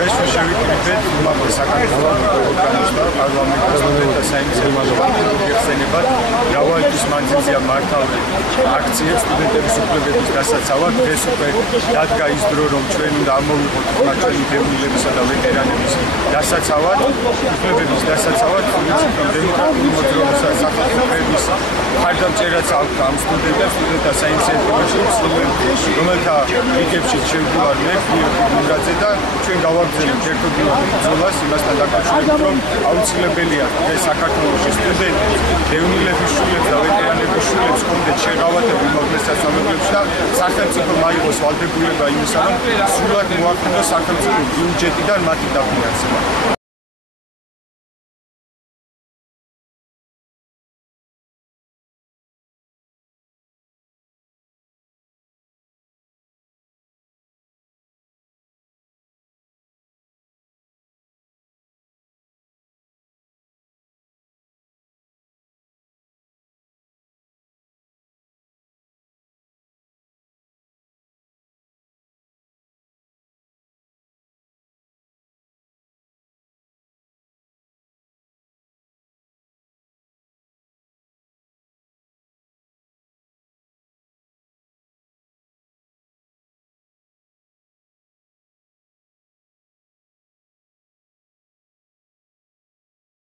დღეს შევიკრიბეთ უმაღლეს საქართველოს ორგანოს და პარლამენტის საინტერესო გეხსენებათ რავალის მანძილზე მართავდა აქცია სტუდენტების უფლებების დასაცავად. დღეს უკვე დადგა ის დრო, რომ ჩვენ უნდა ამოვიღოთ ჩვენი დევნილებისა და ვეტერანების დასაცავად, უფლებების დასაცავად, დემოკრატიული მოძრაობის სახელმწიფოების ხარდამჭერაც აქვს ამ სტუდენტთა საინტერესო რომელთა რიგებში შევდივართ გიორგი და ჩვენ გავაგზავნებთ ერთობლივად ბრძოლას იმასთან დაკავშირებით, რომ აუცილებელია საქართველოში სტუდენტები, დევნილების შვილებს და ვეტერანების შვილებს კონდეთ შეღავათები უმაღლეს სასწავლებლებში და სახელმწიფო მაიღოს ვალდებულება იმისა, რომ სრულად მოახდინოს სახელმწიფო ბიუჯეტიდან მათი დაფინანსება.